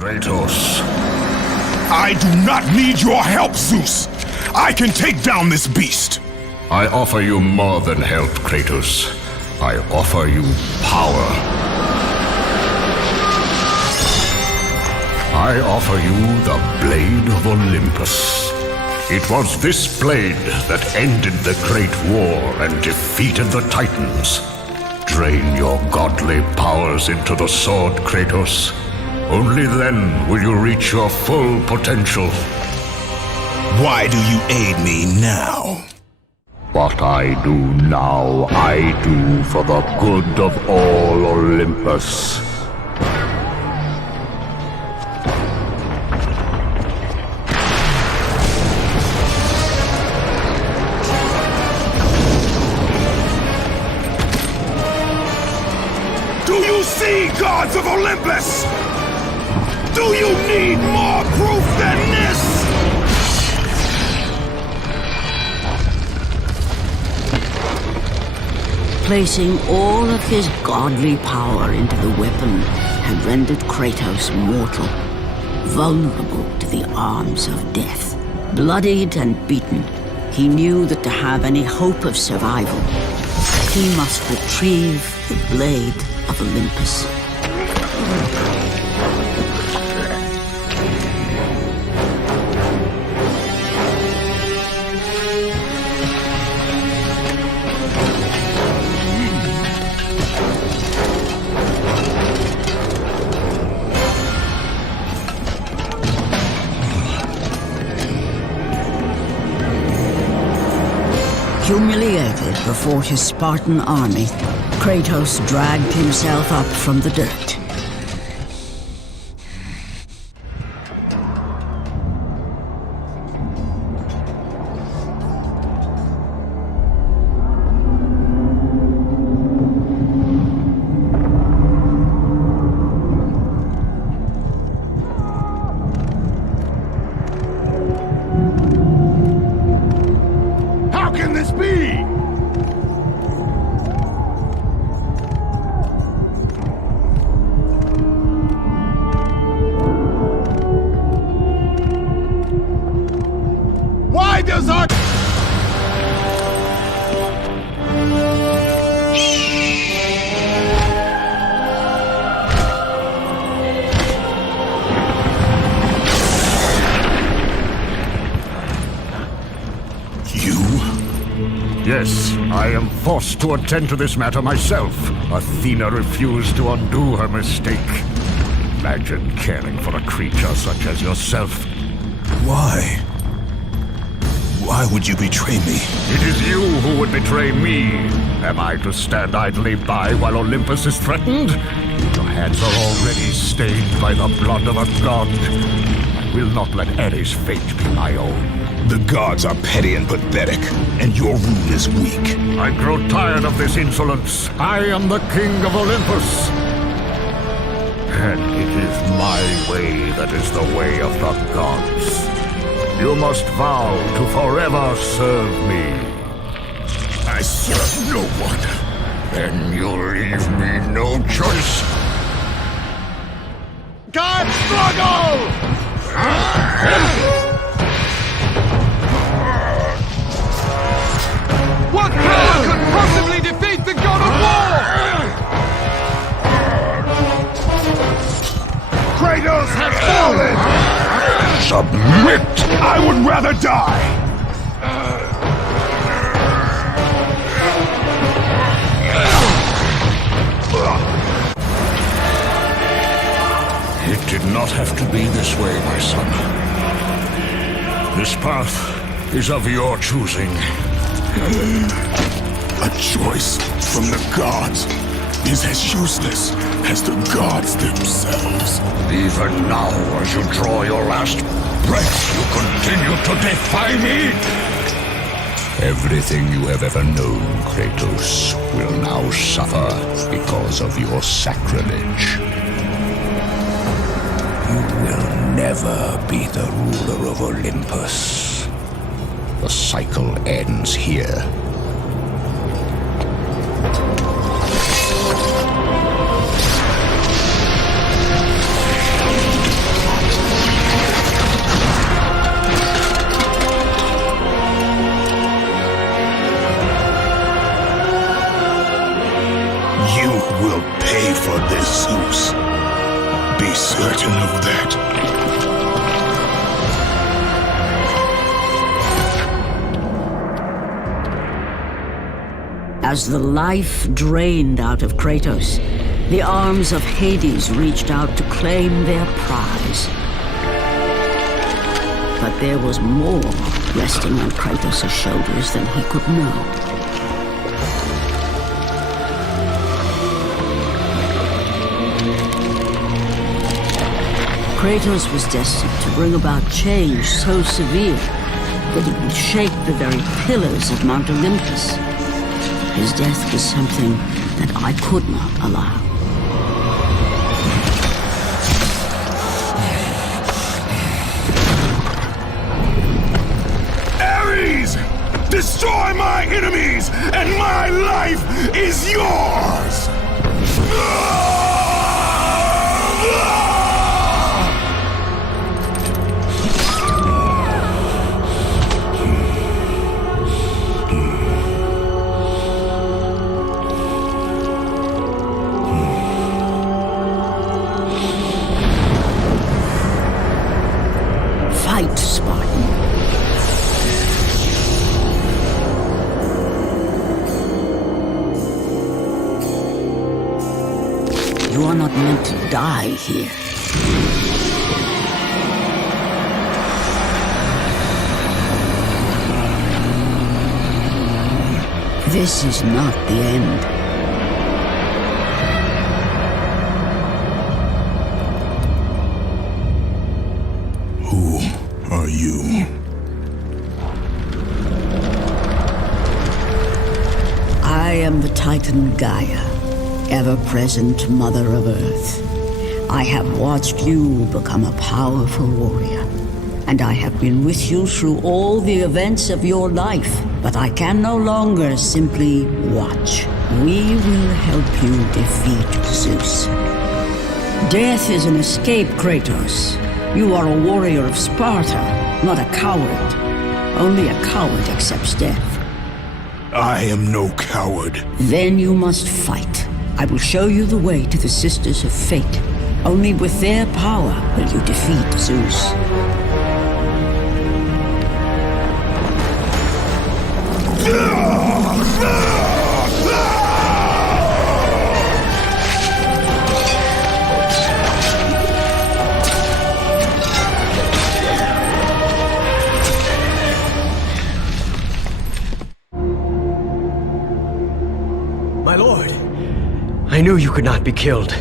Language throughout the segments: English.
Kratos. I do not need your help, Zeus. I can take down this beast. I offer you more than help, Kratos. I offer you power. I offer you the Blade of Olympus. It was this blade that ended the Great War and defeated the Titans. Drain your godly powers into the sword, Kratos. Only then will you reach your full potential. Why do you aid me now? What I do now, I do for the good of all Olympus. Do you see, gods of Olympus? Do you need more proof than this? Placing all of his godly power into the weapon had rendered Kratos mortal, vulnerable to the arms of death. Bloodied and beaten, he knew that to have any hope of survival, he must retrieve the Blade of Olympus. Humiliated before his Spartan army, Kratos dragged himself up from the dirt. How can this be? Why does our... Yes, I am forced to attend to this matter myself. Athena refused to undo her mistake. Imagine caring for a creature such as yourself. Why? Why would you betray me? It is you who would betray me. Am I to stand idly by while Olympus is threatened? Your hands are already stained by the blood of a god. I will not let Ares' fate be my own. The gods are petty and pathetic, and your rule is weak. I grow tired of this insolence. I am the king of Olympus. And it is my way that is the way of the gods. You must vow to forever serve me. I serve no one. Then you leave me no choice. God struggle! What power could possibly defeat the god of war? Kratos has fallen! Submit! I would rather die! It did not have to be this way, my son. This path is of your choosing. A choice from the gods is as useless as the gods themselves. Even now, as you draw your last breath, you continue to defy me? Everything you have ever known, Kratos, will now suffer because of your sacrilege. You will never be the ruler of Olympus. The cycle ends here. certain of that. As the life drained out of Kratos, the arms of Hades reached out to claim their prize. But there was more resting on Kratos' shoulders than he could know. Kratos was destined to bring about change so severe that it would shake the very pillars of Mount Olympus. His death was something that I could not allow. Ares! Destroy my enemies, and my life is yours! Fight, Spartan. You are not meant to die here. This is not the end. Who are you? I am the Titan Gaia, ever-present Mother of Earth. I have watched you become a powerful warrior, and I have been with you through all the events of your life, but I can no longer simply watch. We will help you defeat Zeus. Death is an escape, Kratos. You are a warrior of Sparta, not a coward. Only a coward accepts death. I am no coward. Then you must fight. I will show you the way to the Sisters of Fate. Only with their power will you defeat Zeus. My lord, I knew you could not be killed.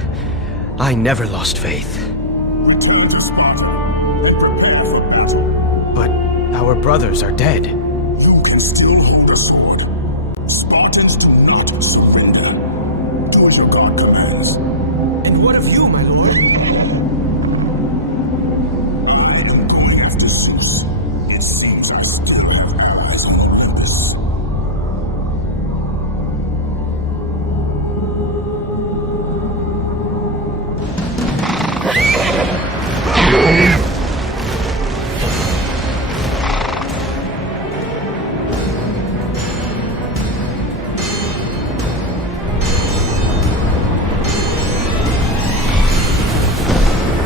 I never lost faith. Return to Sparta and prepare for battle. But our brothers are dead. You can still hold a sword. Spartans do not surrender. Do as your god commands. And what of you, my lord? I am going after Zeus. It seems I still have allies on Olympus.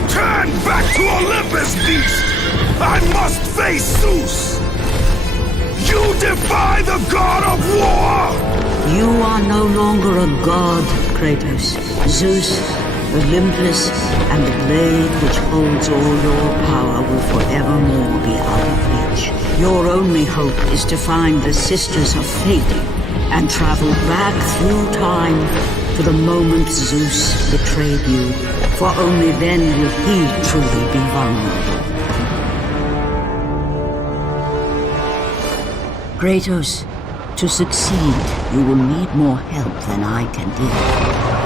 Turn back to Olympus, beast! I must face Zeus! You defy the god of war! You are no longer a god, Kratos. Zeus, Olympus, and the blade which holds all your power will forevermore be out of reach. Your only hope is to find the Sisters of Fate and travel back through time to the moment Zeus betrayed you, for only then will he truly be vulnerable. Kratos, to succeed, you will need more help than I can give.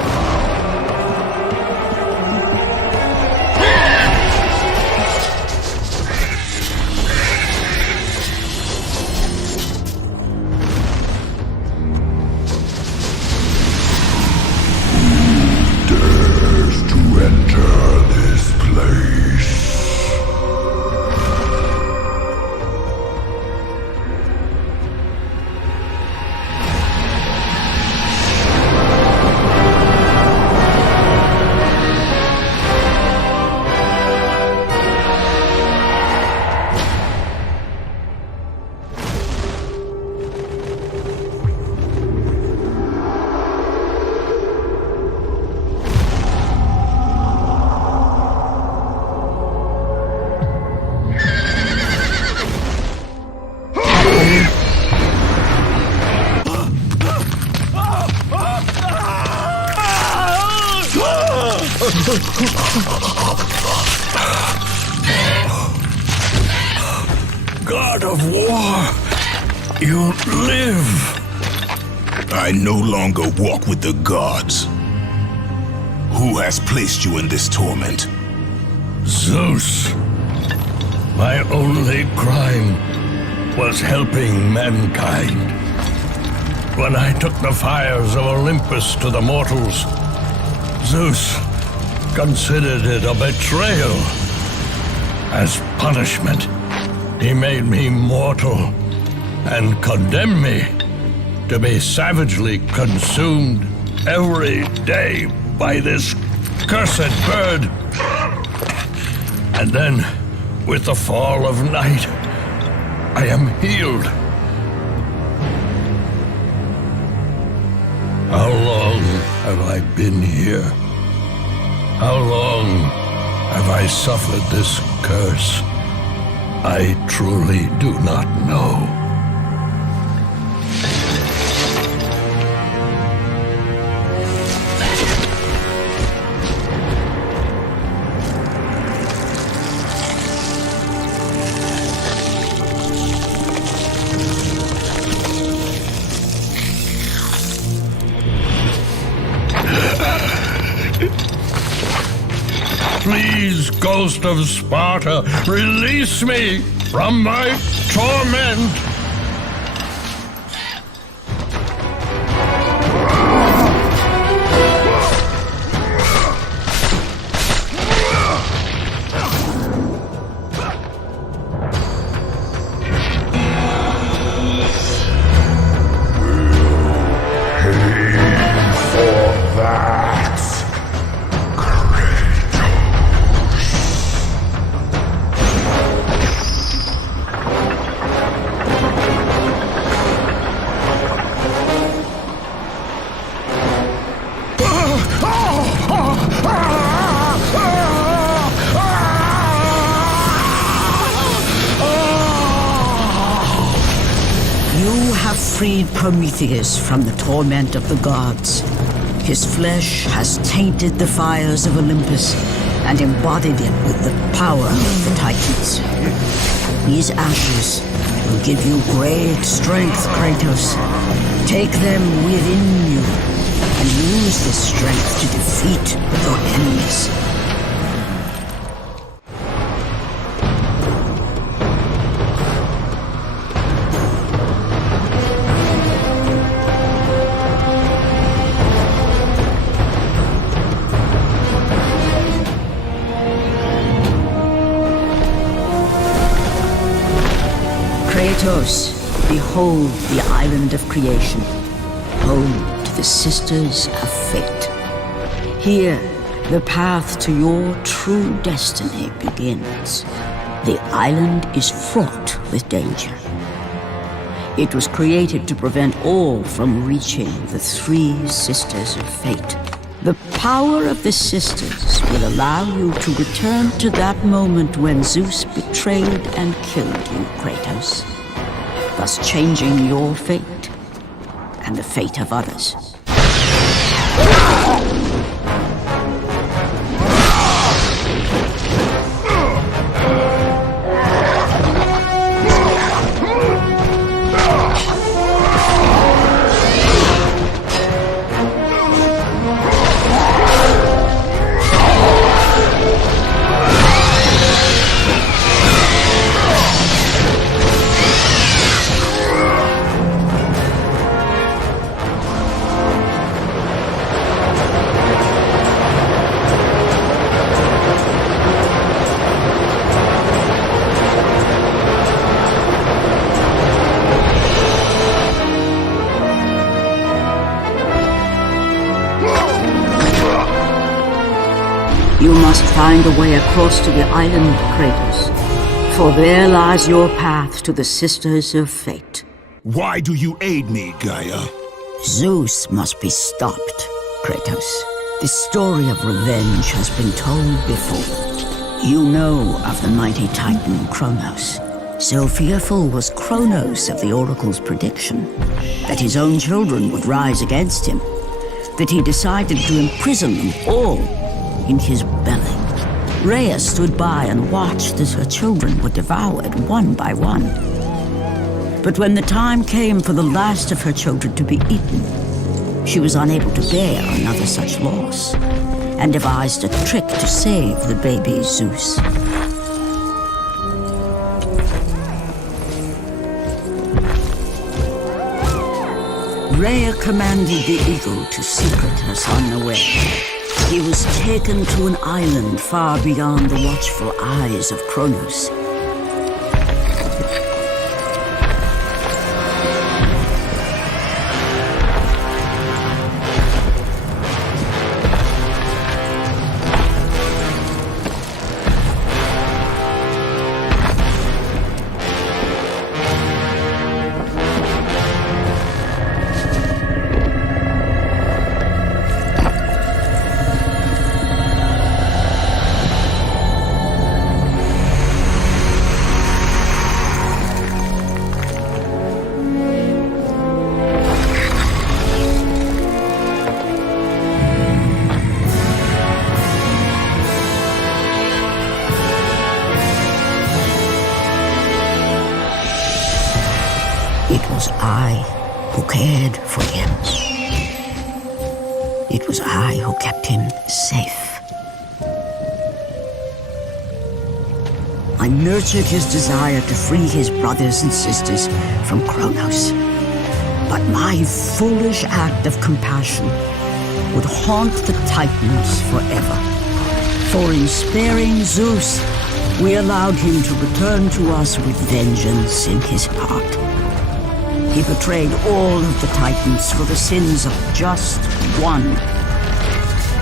of war. You live. I no longer walk with the gods. Who has placed you in this torment? Zeus. My only crime was helping mankind. When I took the fires of Olympus to the mortals, Zeus considered it a betrayal. As punishment, he made me mortal and condemned me to be savagely consumed every day by this cursed bird. And then, with the fall of night, I am healed. How long have I been here? How long have I suffered this curse? I truly do not know. Please, ghost of Sparta, release me from my torment! Freed Prometheus from the torment of the gods. His flesh has tainted the fires of Olympus and embodied it with the power of the Titans. These ashes will give you great strength, Kratos. Take them within you and use this strength to defeat your enemies. Kratos, behold the island of creation, home to the Sisters of Fate. Here, the path to your true destiny begins. The island is fraught with danger. It was created to prevent all from reaching the three Sisters of Fate. The power of the Sisters will allow you to return to that moment when Zeus betrayed and killed you, Kratos, thus changing your fate and the fate of others. You must find a way across to the island, Kratos, for there lies your path to the Sisters of Fate. Why do you aid me, Gaia? Zeus must be stopped, Kratos. The story of revenge has been told before. You know of the mighty Titan Kronos. So fearful was Kronos of the Oracle's prediction that his own children would rise against him, that he decided to imprison them all in his belly. Freya stood by and watched as her children were devoured one by one. But when the time came for the last of her children to be eaten, she was unable to bear another such loss, and devised a trick to save the baby Zeus. Freya commanded the eagle to secret her son away. He was taken to an island far beyond the watchful eyes of Kratos. It was I who cared for him. It was I who kept him safe. I nurtured his desire to free his brothers and sisters from Kratos. But my foolish act of compassion would haunt the Titans forever. For in sparing Zeus, we allowed him to return to us with vengeance in his heart. He betrayed all of the Titans for the sins of just one.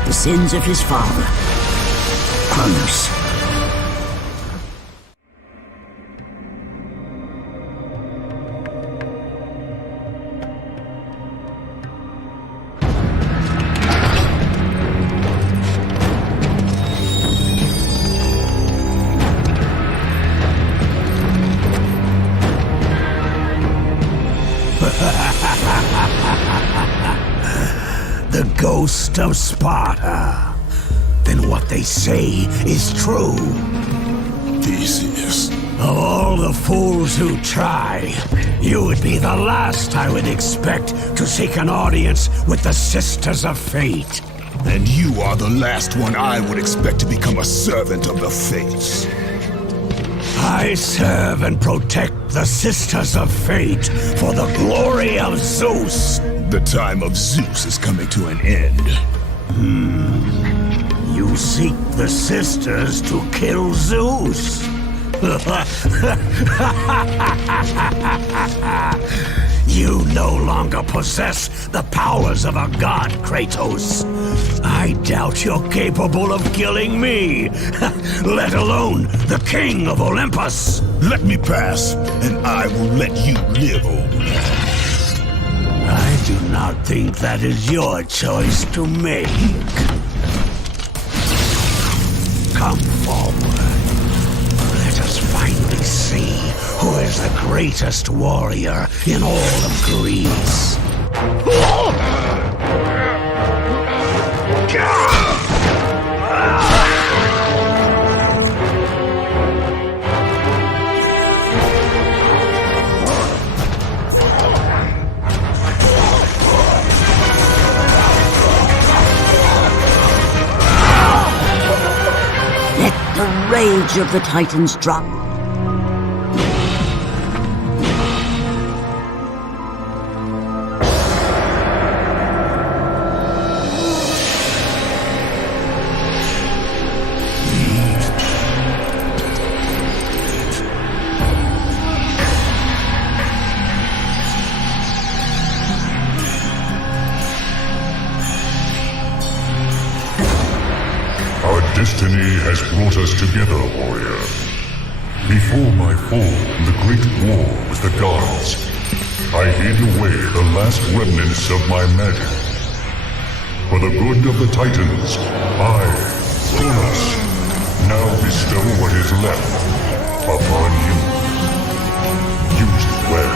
The sins of his father, Kratos. The ghost of Sparta. Then what they say is true. Theseus. Of all the fools who try, you would be the last I would expect to seek an audience with the Sisters of Fate. And you are the last one I would expect to become a servant of the Fates. I serve and protect the Sisters of Fate for the glory of Zeus. The time of Zeus is coming to an end. You seek the Sisters to kill Zeus? You no longer possess the powers of a god, Kratos. I doubt you're capable of killing me, let alone the king of Olympus. Let me pass, and I will let you live, old man. I do not think that is your choice to make. Come forward. Let us finally see who is the greatest warrior in all of Greece. The rage of the Titans drop. Destiny has brought us together, warrior. Before my fall in the great war with the gods, I hid away the last remnants of my magic. For the good of the Titans, I, Kronos, now bestow what is left upon you. Use it well.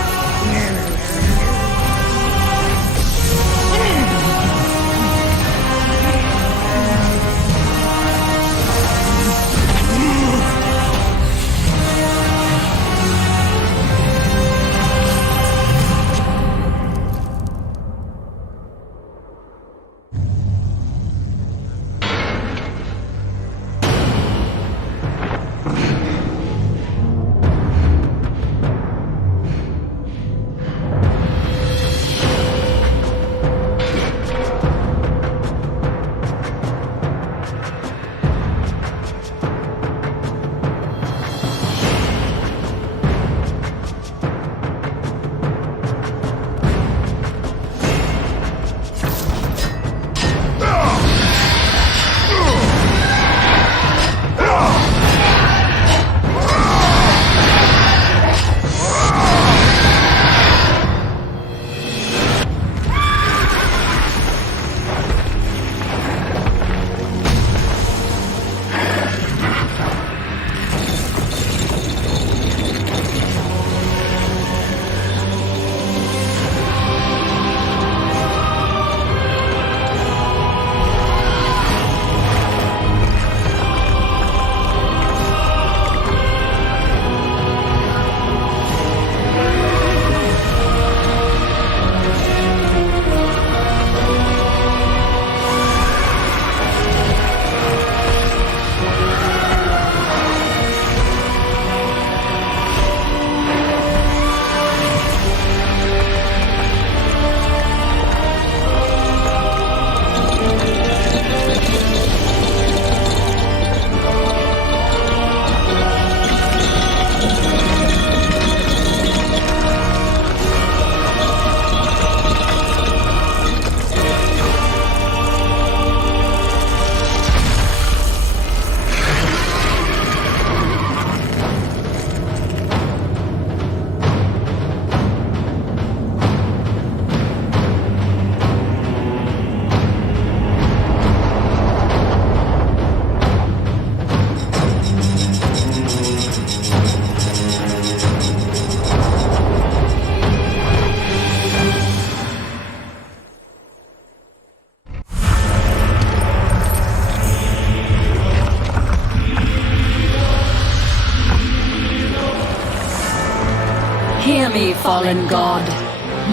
me, fallen god.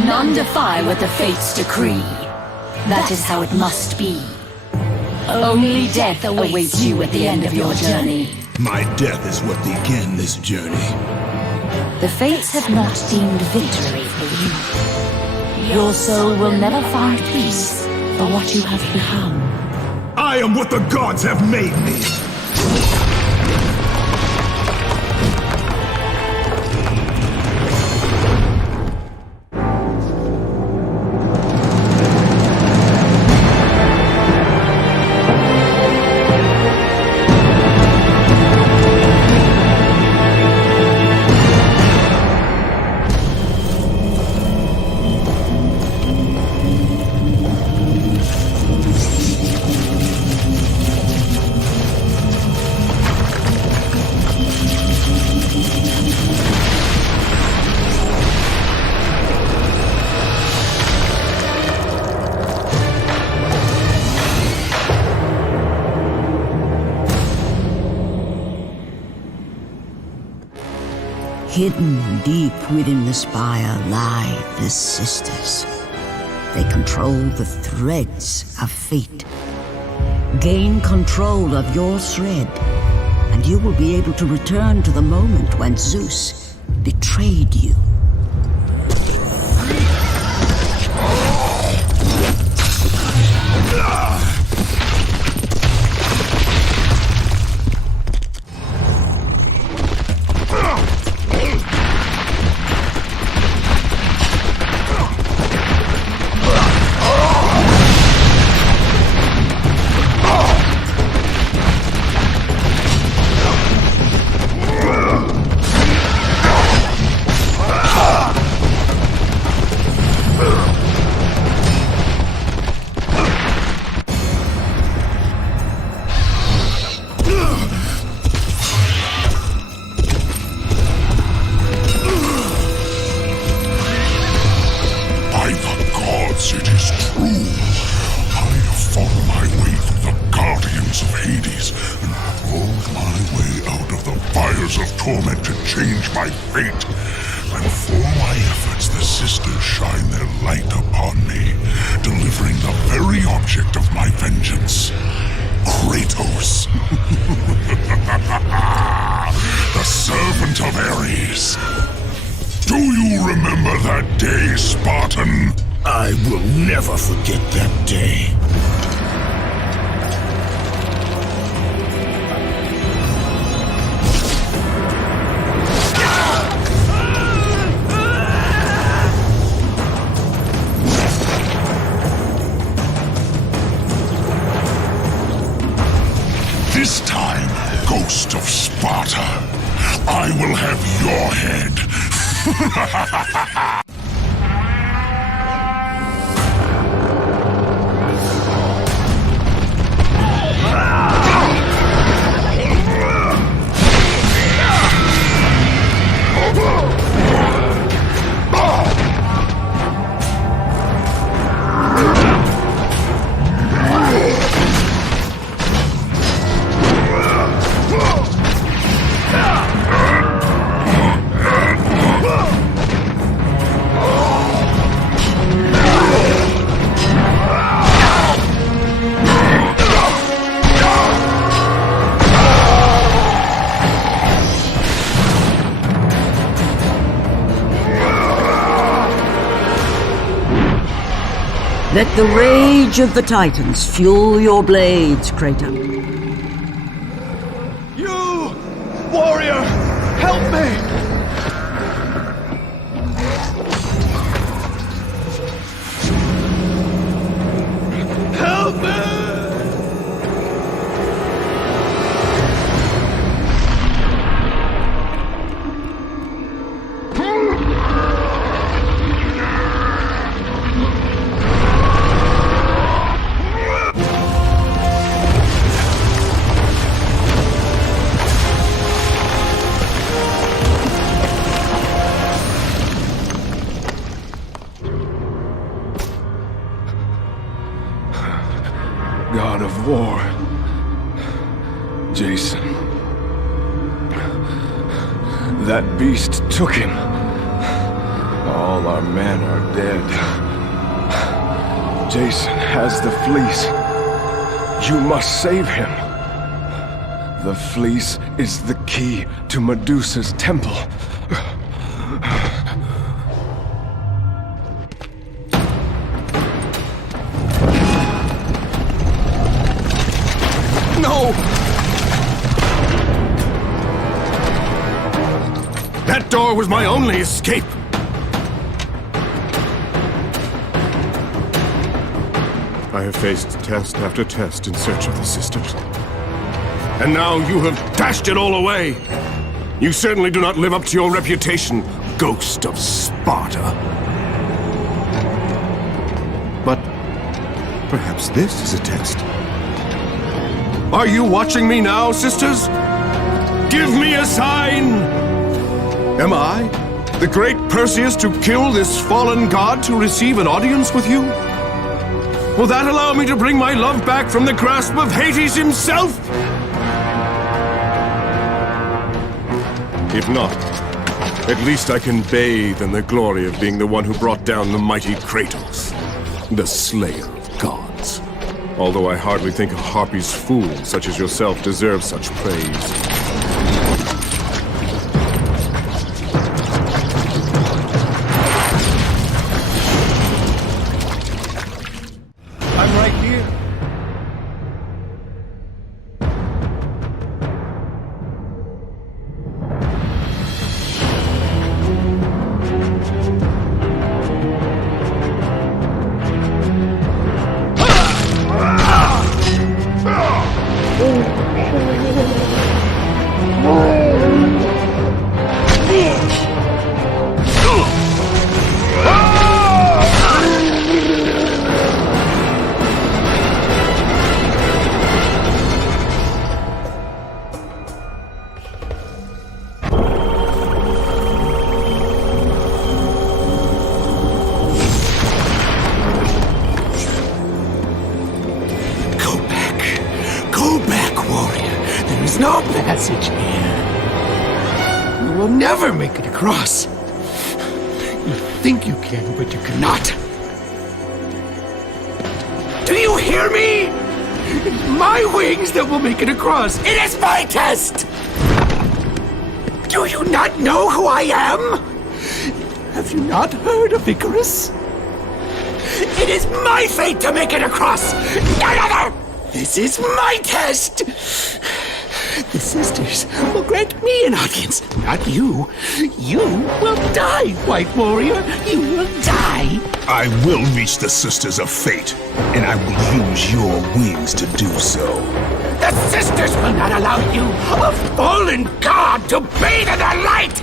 None defy what the fates decree. That is how it must be. Only death awaits you at the end of your journey. My death is what began this journey. The fates have not deemed victory for you. Your soul will never find peace for what you have become. I am what the gods have made me! Hidden deep within the spire lie the sisters. They control the threads of fate. Gain control of your thread, and you will be able to return to the moment when Zeus betrayed you. Kratos. The servant of Ares. Do you remember that day, Spartan? I will never forget that day. This time, Ghost of Sparta, I will have your head. Let the rage of the Titans fuel your blades, Kratos. You! Warrior! Help me! Help me! God of War, Jason. That beast took him. All our men are dead. Jason has the fleece. You must save him. The fleece is the key to Medusa's temple. No! That door was my only escape. I have faced test after test in search of the sisters. And now you have dashed it all away. You certainly do not live up to your reputation, ghost of Sparta. But perhaps this is a test. Are you watching me now, sisters? Give me a sign! Am I, the great Perseus, to kill this fallen god to receive an audience with you? Will that allow me to bring my love back from the grasp of Hades himself? If not, at least I can bathe in the glory of being the one who brought down the mighty Kratos, the slayer of gods. Although I hardly think a Harpy's fool such as yourself deserves such praise. No passage here. You will never make it across. You think you can, but you cannot. Do you hear me? It's my wings that will make it across. It is my test! Do you not know who I am? Have you not heard of Icarus? It is my fate to make it across! None other! This is my test! The sisters will grant me an audience, not you. You will die, White Warrior. You will die. I will reach the Sisters of Fate, and I will use your wings to do so. The sisters will not allow you, a fallen god, to bathe in their light!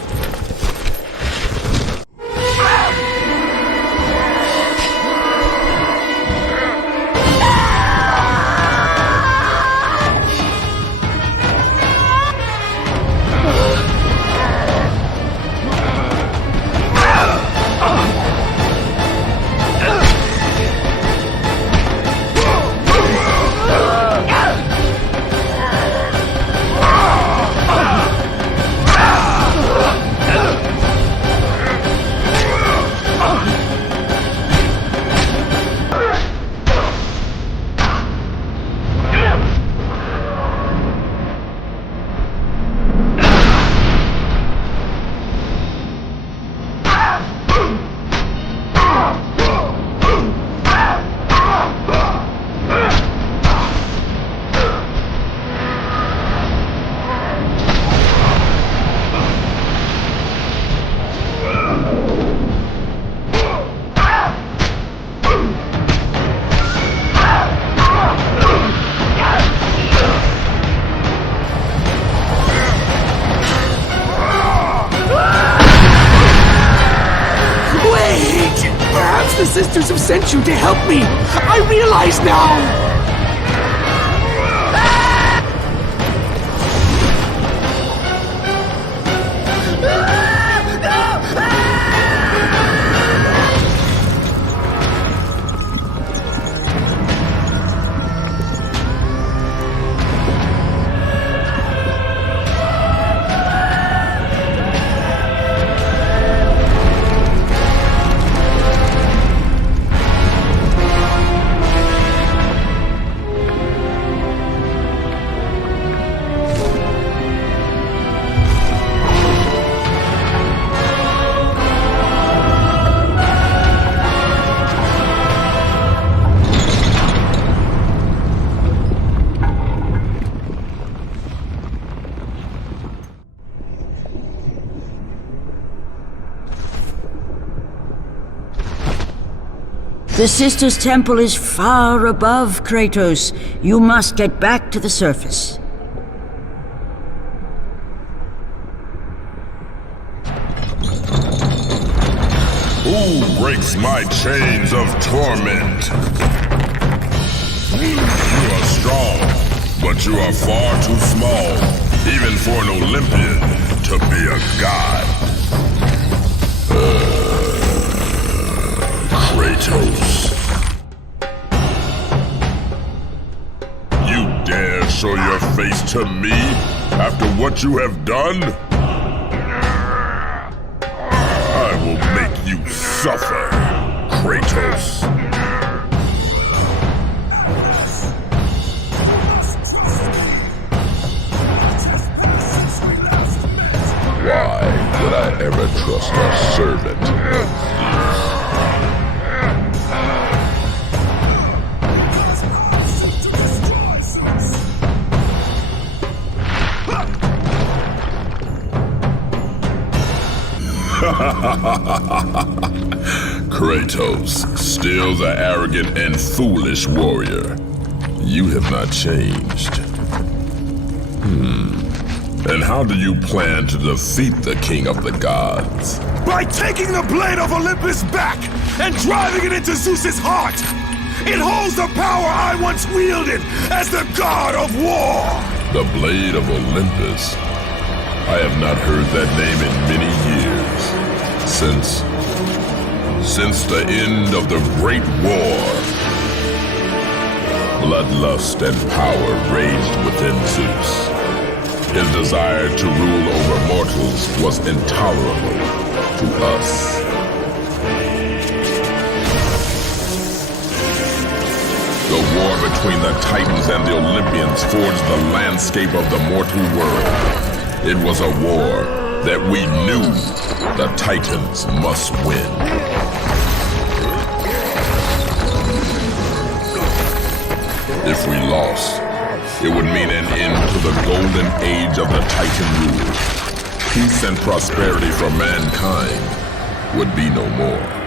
The sisters have sent you to help me! I realize now! The Sisters' Temple is far above Kratos. You must get back to the surface. Who breaks my chains of torment? You are strong, but you are far too small, even for an Olympian, to be a god. Kratos. You dare show your face to me after what you have done? I will make you suffer, Kratos. Why would I ever trust a servant of Zeus? Kratos, still the arrogant and foolish warrior. You have not changed. And how do you plan to defeat the King of the Gods? By taking the blade of Olympus back and driving it into Zeus's heart! It holds the power I once wielded as the god of war! The blade of Olympus? I have not heard that name in many years. Since the end of the Great War. Bloodlust and power raged within Zeus. His desire to rule over mortals was intolerable to us. The war between the Titans and the Olympians forged the landscape of the mortal world. It was a war that we knew the Titans must win. If we lost, it would mean an end to the golden age of the Titan rule. Peace and prosperity for mankind would be no more.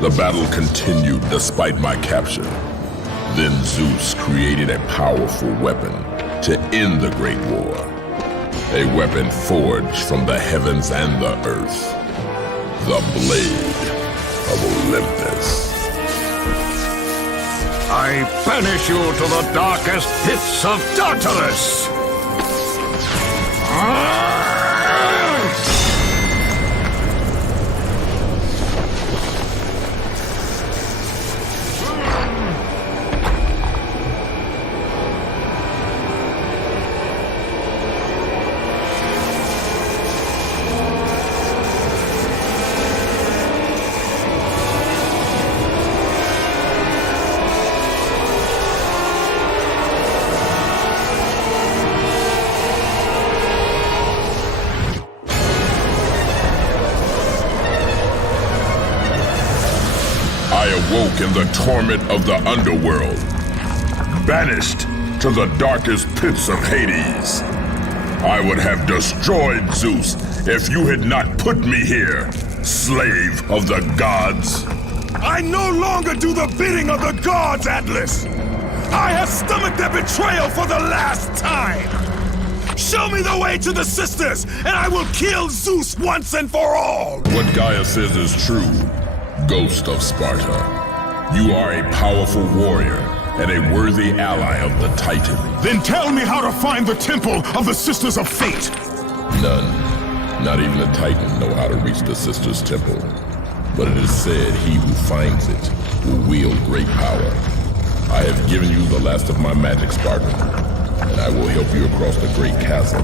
The battle continued despite my capture. Then Zeus created a powerful weapon to end the Great War. A weapon forged from the heavens and the earth. The Blade of Olympus. I banish you to the darkest pits of Tartarus! Awoke in the torment of the underworld, banished to the darkest pits of Hades. I would have destroyed Zeus if you had not put me here, slave of the gods. I no longer do the bidding of the gods, Atlas! I have stomached their betrayal for the last time! Show me the way to the sisters, and I will kill Zeus once and for all! What Gaia says is true, Ghost of Sparta. You are a powerful warrior and a worthy ally of the Titan. Then tell me how to find the temple of the Sisters of Fate! None, not even the Titan, know how to reach the Sisters' Temple. But it is said he who finds it will wield great power. I have given you the last of my magic, Spartan, and I will help you across the great chasm,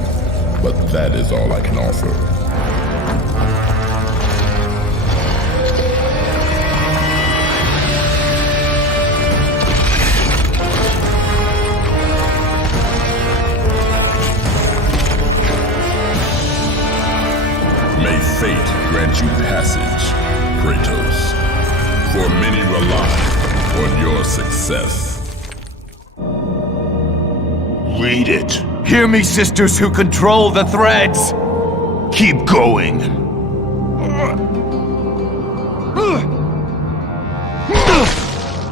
but that is all I can offer. May fate grant you passage, Kratos, for many rely on your success. Read it. Hear me, sisters who control the threads. Keep going.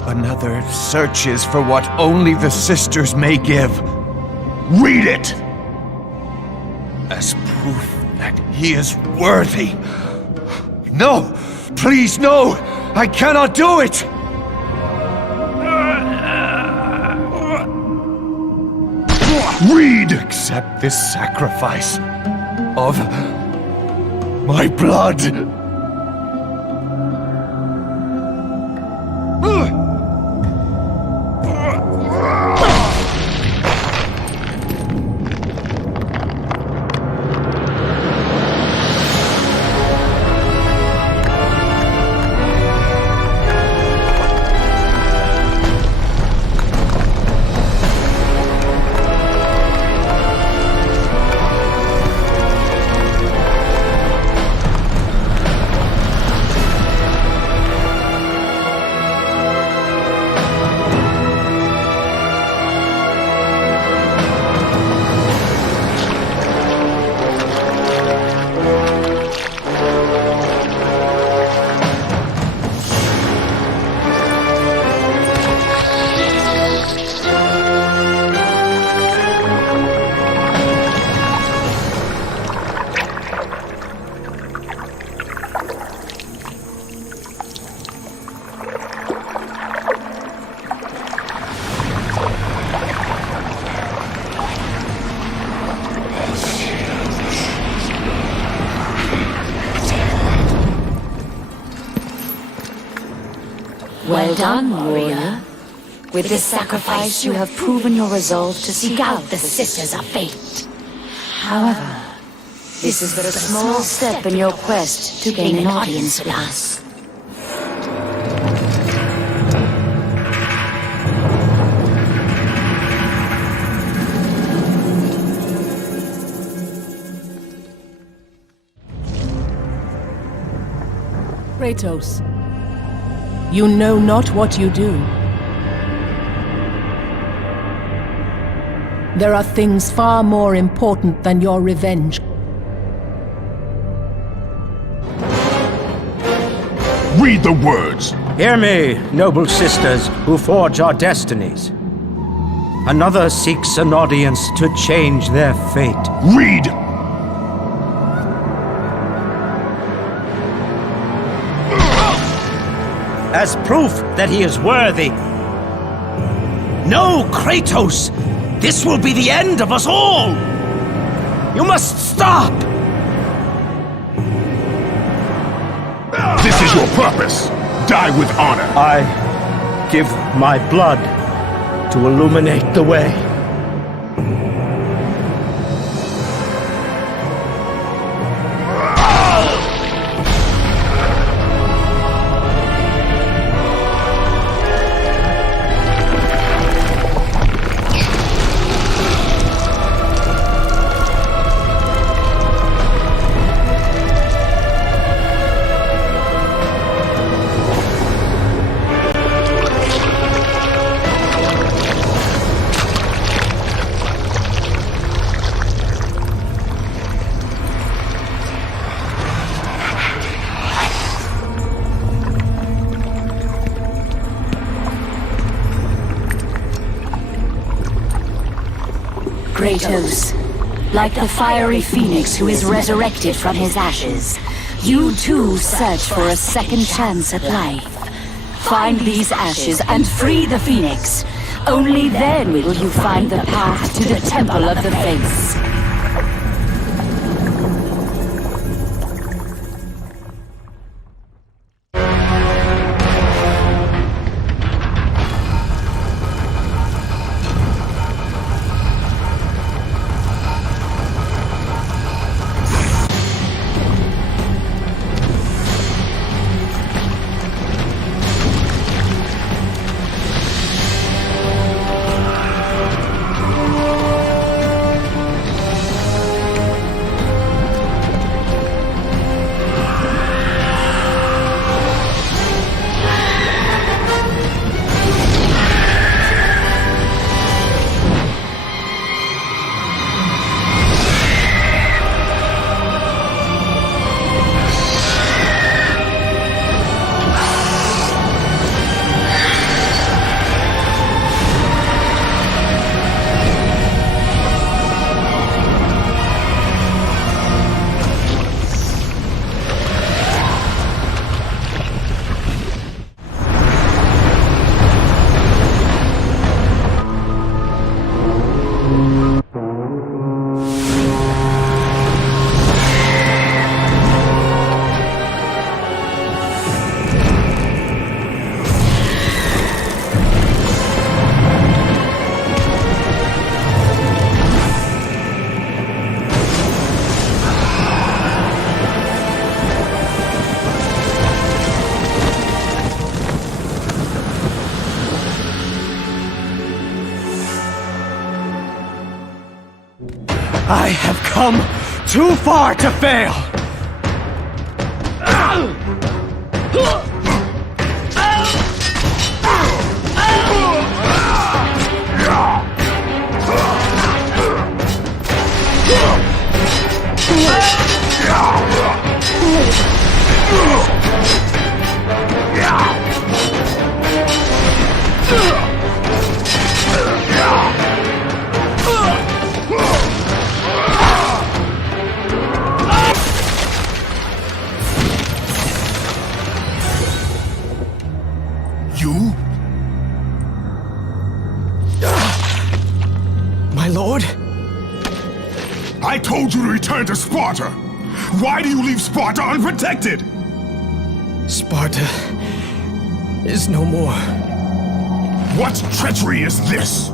Another searches for what only the sisters may give. Read it! As proof that he is worthy. No! Please, no! I cannot do it! Read! Accept this sacrifice of my blood. Well done, warrior. With this sacrifice, you have proven your resolve to seek out the Sisters of Fate. However, this is but a small step in your quest to gain an audience with us. Kratos, you know not what you do. There are things far more important than your revenge. Read the words! Hear me, noble sisters who forge our destinies. Another seeks an audience to change their fate. Read! As proof that he is worthy. No, Kratos! This will be the end of us all! You must stop! This is your purpose! Die with honor! I give my blood to illuminate the way. Kratos. Like the fiery phoenix who is resurrected from his ashes, you too search for a second chance at life. Find these ashes and free the phoenix. Only then will you find the path to the Temple of the Face. I have come too far to fail! You? My lord? I told you to return to Sparta! Why do you leave Sparta unprotected? Sparta is no more. What treachery is this?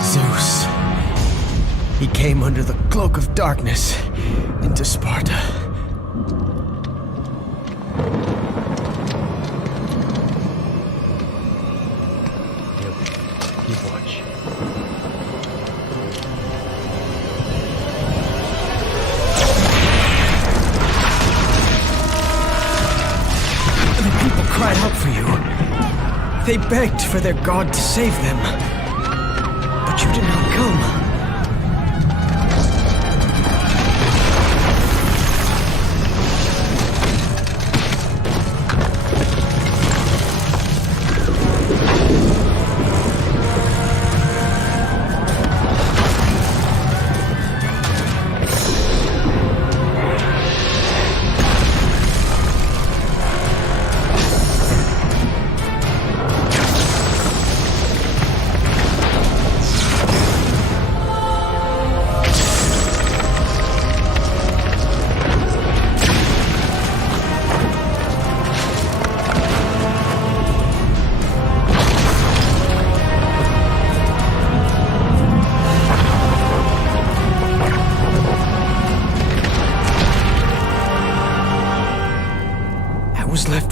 Zeus. He came under the cloak of darkness into Sparta. Keep watch. The people cried out for you. They begged for their god to save them. But you did not come.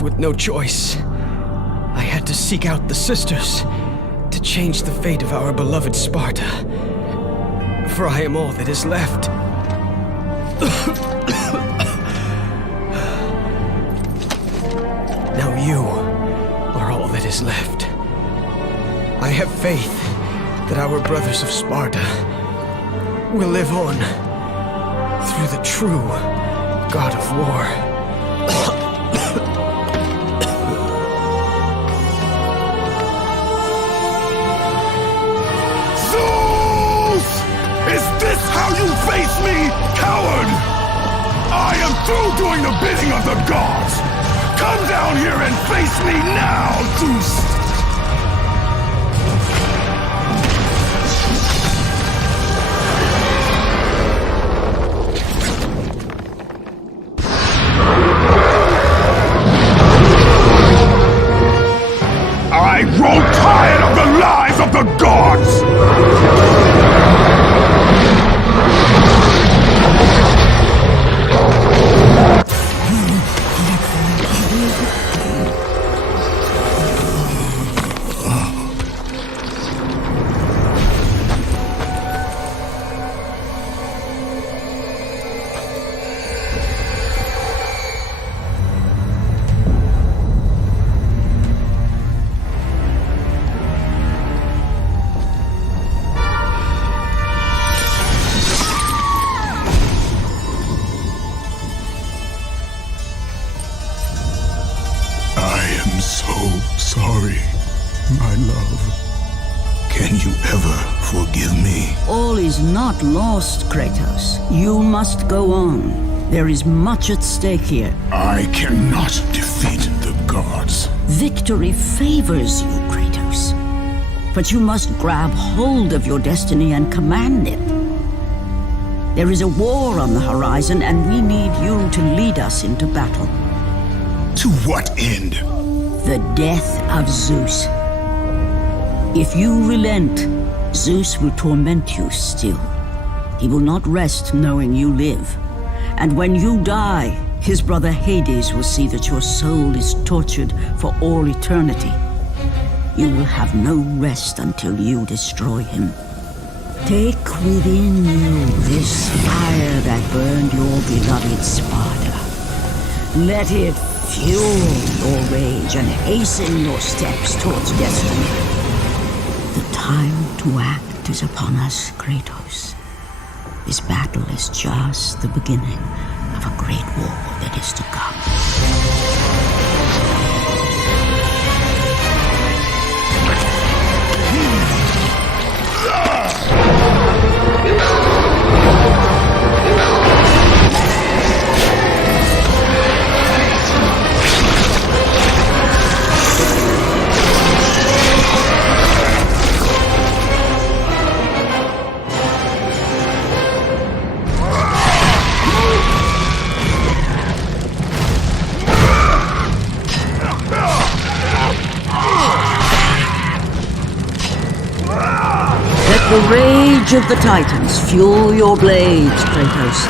With no choice. I had to seek out the sisters to change the fate of our beloved Sparta. For I am all that is left. Now you are all that is left. I have faith that our brothers of Sparta will live on through the true God of War. doing the bidding of the gods! Come down here and face me now, Zeus! I grow tired of the lies of the gods! Sorry, my love. Can you ever forgive me? All is not lost, Kratos. You must go on. There is much at stake here. I cannot defeat the gods. Victory favors you, Kratos. But you must grab hold of your destiny and command it. There is a war on the horizon, and we need you to lead us into battle. To what end? The death of Zeus. If you relent, Zeus will torment you still. He will not rest knowing you live. And when you die, his brother Hades will see that your soul is tortured for all eternity. You will have no rest until you destroy him. Take within you this fire that burned your beloved Sparta. Let it fuel your rage and hasten your steps towards destiny. The time to act is upon us, Kratos. This battle is just the beginning of a great war that is to come. The rage of the Titans fuel your blades, Kratos.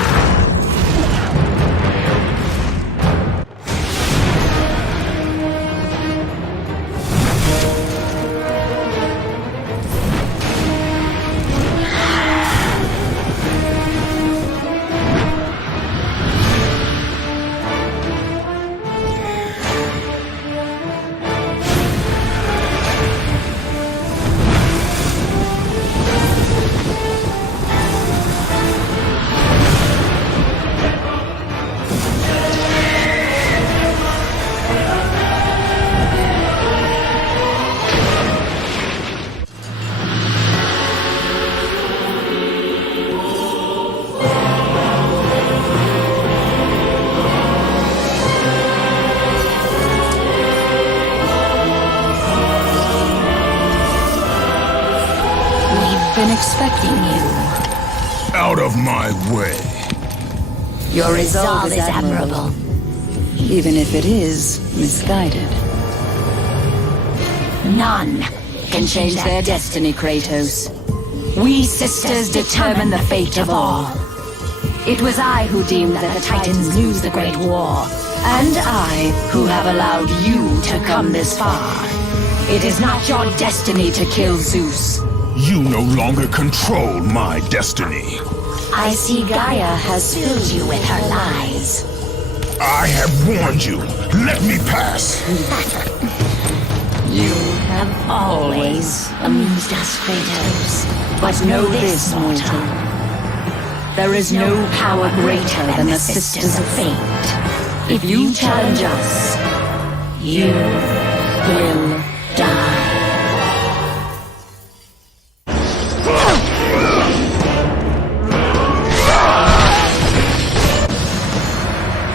Been expecting you. Out of my way. Your resolve is admirable, even if it is misguided. None can change their destiny, Kratos. We sisters determine the fate of all. It was I who deemed that the Titans lose the Great War, and I who have allowed you to come this far. It is not your destiny to kill Zeus. You no longer control my destiny. I see Gaia has filled you with her lies. I have warned you. Let me pass. You have always amused us, Kratos. But know this, mortal. There is no power greater than the Sisters of Fate. If you challenge us, you will die.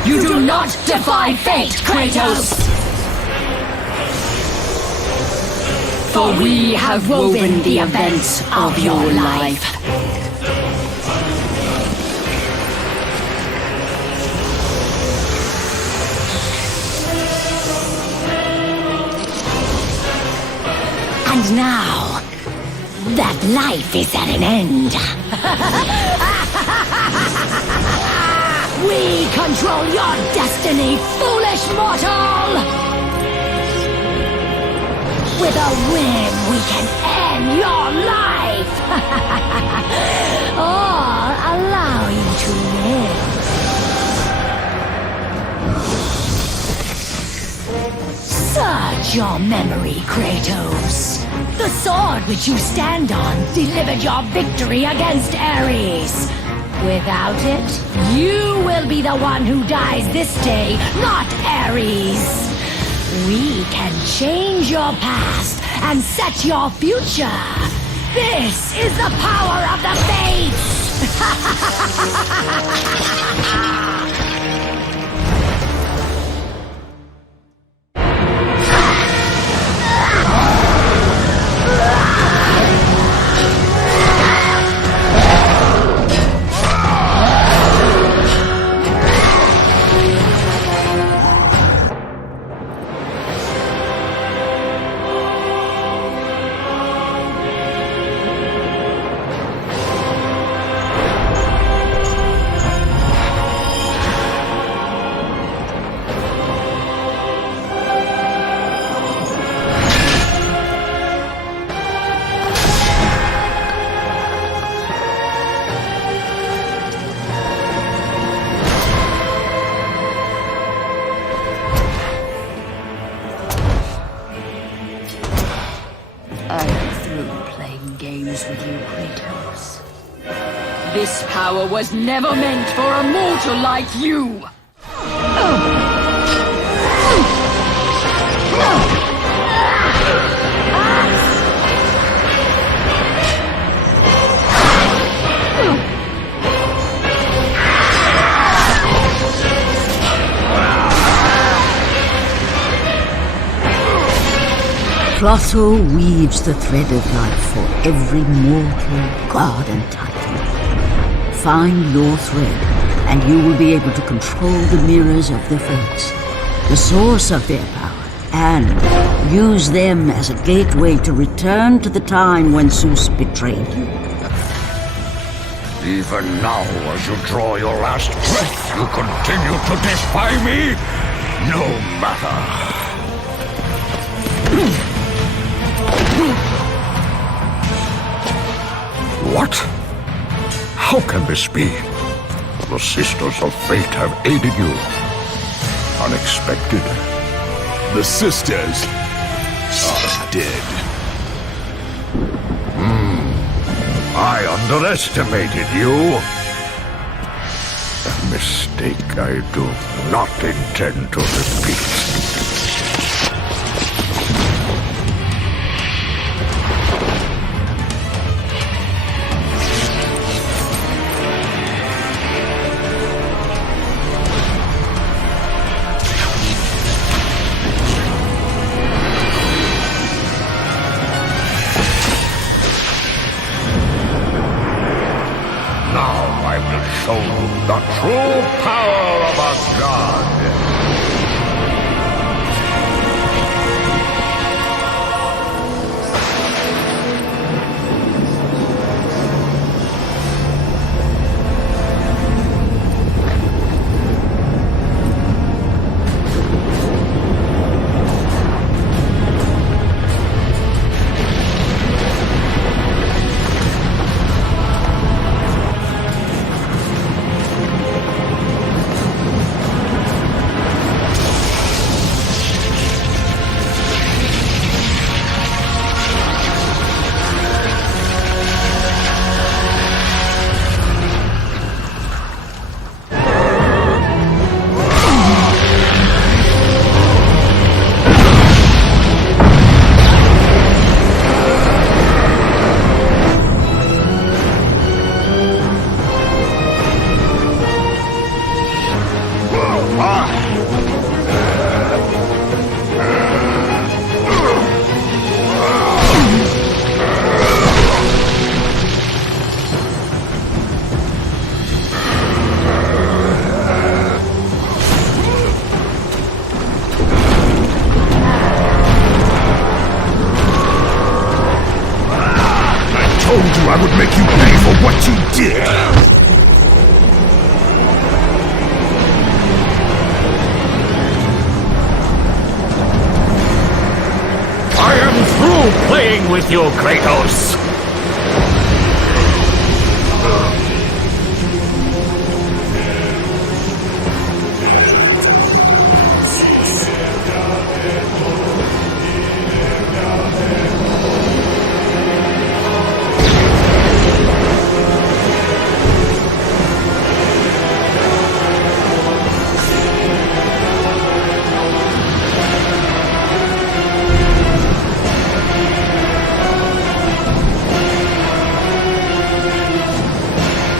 You do not thy fate, Kratos! For we have woven the events of your life. And now, that life is at an end. We control your destiny, foolish mortal! With a whim, we can end your life! Or allow you to live. Search your memory, Kratos. The sword which you stand on delivered your victory against Ares. Without it, you will be the one who dies this day, not Ares. We can change your past and set your future. This is the power of the Fates! This power was never meant for a mortal like you! Clotho weaves the thread of life for every mortal, god and titan. Find your thread, and you will be able to control the mirrors of the Fates, the source of their power, and use them as a gateway to return to the time when Zeus betrayed you. Even now, as you draw your last breath, you continue to defy me? No matter. What? How can this be? The Sisters of Fate have aided you. Unexpected. The sisters are dead. I underestimated you. A mistake I do not intend to repeat. Show you the true power of Asgard. you pay for what you did! I am through playing with you, Kratos!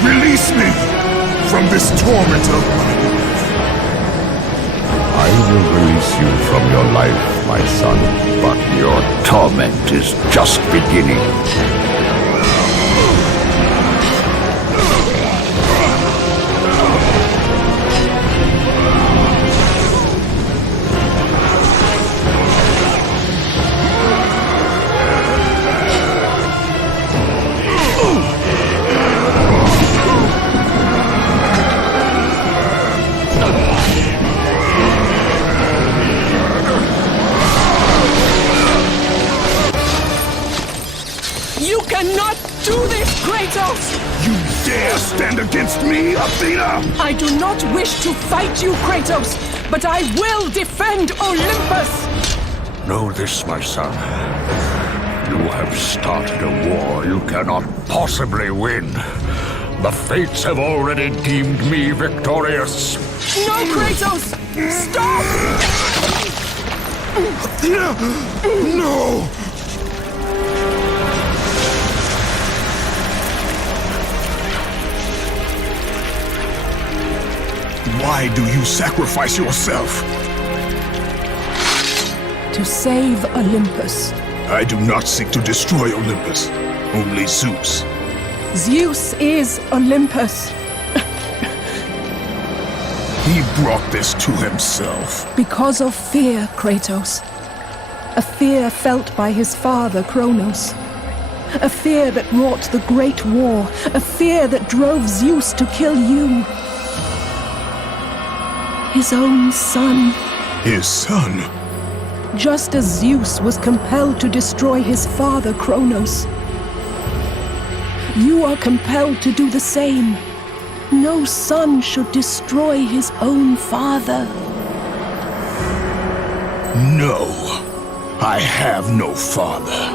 Release me from this torment of mine. I will release you from your life, my son, but your torment is just beginning. You cannot do this, Kratos! You dare stand against me, Athena? I do not wish to fight you, Kratos, but I will defend Olympus! Know this, my son. You have started a war you cannot possibly win. The fates have already deemed me victorious. No, Kratos! Stop! Athena! No! Why do you sacrifice yourself? To save Olympus. I do not seek to destroy Olympus, only Zeus. Zeus is Olympus. He brought this to himself. Because of fear, Kratos. A fear felt by his father, Kronos. A fear that wrought the Great War. A fear that drove Zeus to kill you. His own son. His son? Just as Zeus was compelled to destroy his father, Kronos. You are compelled to do the same. No son should destroy his own father. No, I have no father.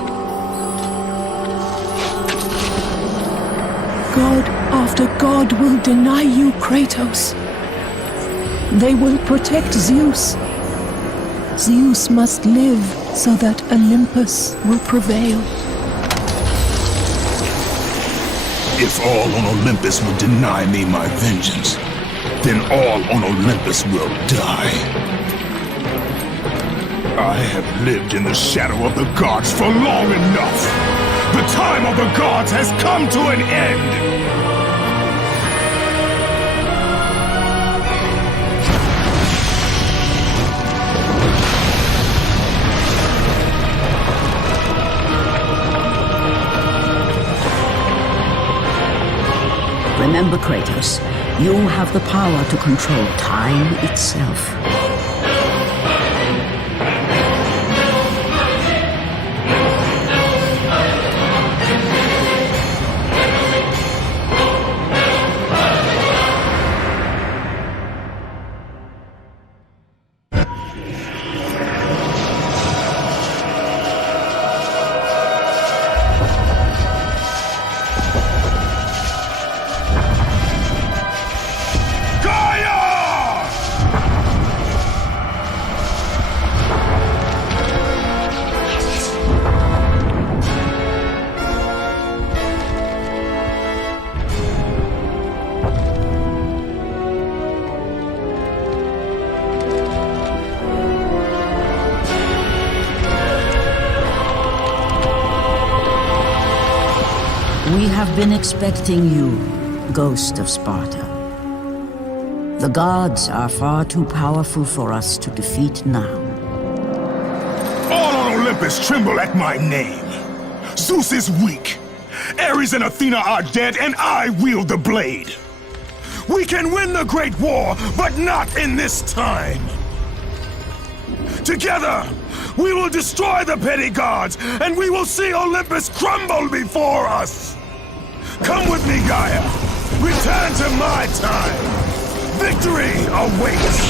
God after God will deny you, Kratos. They will protect Zeus. Zeus must live so that Olympus will prevail. If all on Olympus will deny me my vengeance, then all on Olympus will die. I have lived in the shadow of the gods for long enough. The time of the gods has come to an end. Remember, Kratos, you have the power to control time itself. We have been expecting you, Ghost of Sparta. The gods are far too powerful for us to defeat now. All on Olympus tremble at my name. Zeus is weak. Ares and Athena are dead, and I wield the blade. We can win the Great War, but not in this time. Together, we will destroy the petty gods, and we will see Olympus crumble before us. Come with me, Gaia. Return to my time. Victory awaits.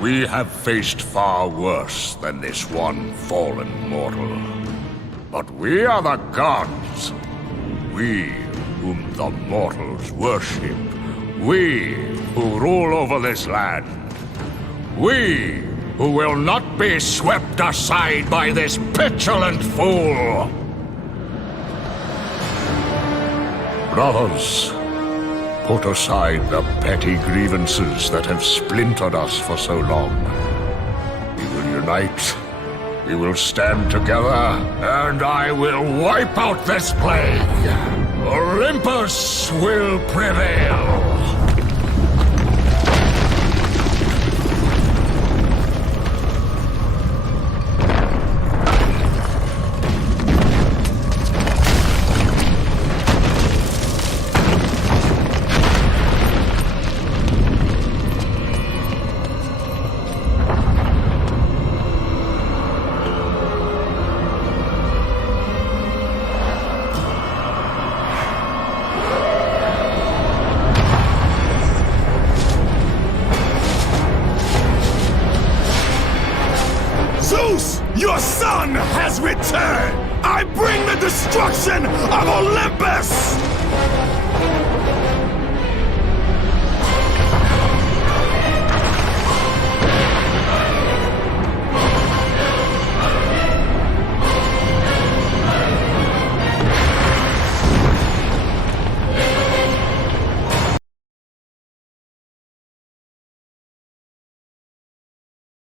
We have faced far worse than this one fallen mortal. But we are the gods. We whom the mortals worship. We who rule over this land. We who will not be swept aside by this petulant fool. Brothers, put aside the petty grievances that have splintered us for so long. We will unite, we will stand together, and I will wipe out this plague. Olympus will prevail. Zeus, your son has returned! I bring the destruction of Olympus!